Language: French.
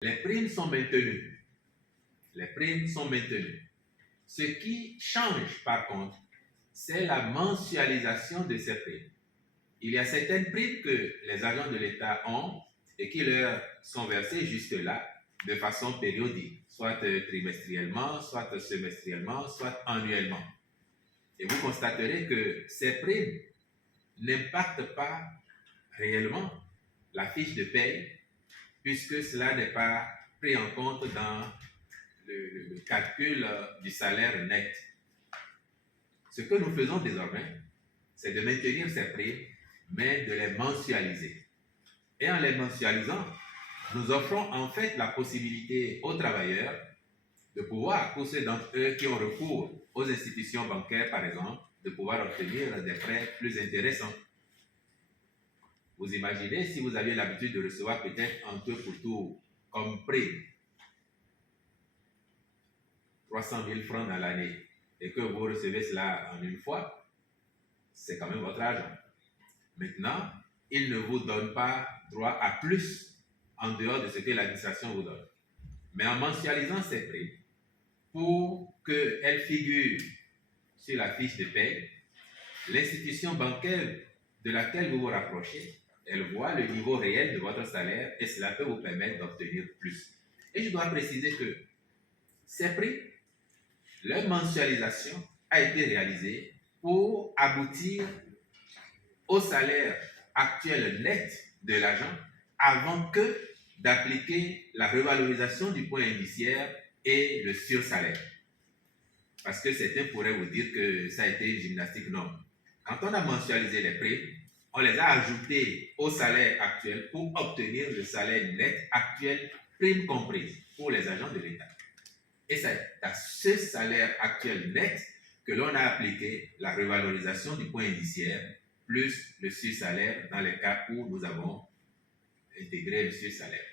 Les primes sont maintenues. Les primes sont maintenues. Ce qui change, par contre, c'est la mensualisation de ces primes. Il y a certaines primes que les agents de l'État ont et qui leur sont versées jusque-là de façon périodique, soit trimestriellement, soit semestriellement, soit annuellement. Et vous constaterez que ces primes n'impactent pas réellement la fiche de paye, puisque cela n'est pas pris en compte dans le calcul du salaire net. Ce que nous faisons désormais, c'est de maintenir ces primes, mais de les mensualiser. Et en les mensualisant, nous offrons en fait la possibilité aux travailleurs de pouvoir, pour ceux d'entre eux qui ont recours aux institutions bancaires par exemple, de pouvoir obtenir des prêts plus intéressants. Vous imaginez si vous aviez l'habitude de recevoir peut-être en tout pour tout comme prêt 300 000 francs dans l'année et que vous recevez cela en une fois, c'est quand même votre argent. Maintenant, il ne vous donne pas droit à plus en dehors de ce que l'administration vous donne. Mais en mensualisant ces primes, pour qu'elles figurent sur la fiche de paie, l'institution bancaire de laquelle vous vous rapprochez, elle voit le niveau réel de votre salaire et cela peut vous permettre d'obtenir plus. Et je dois préciser que ces primes, leur mensualisation a été réalisée pour aboutir au salaire actuel net de l'agent avant que d'appliquer la revalorisation du point indiciaire et le sursalaire. Parce que certains pourraient vous dire que ça a été gymnastique. Non. Quand on a mensualisé les primes, on les a ajoutés au salaire actuel pour obtenir le salaire net actuel, prime comprise, pour les agents de l'État. Et c'est à ce salaire actuel net que l'on a appliqué la revalorisation du point indiciaire plus le sursalaire dans les cas où nous avons intégré le sursalaire.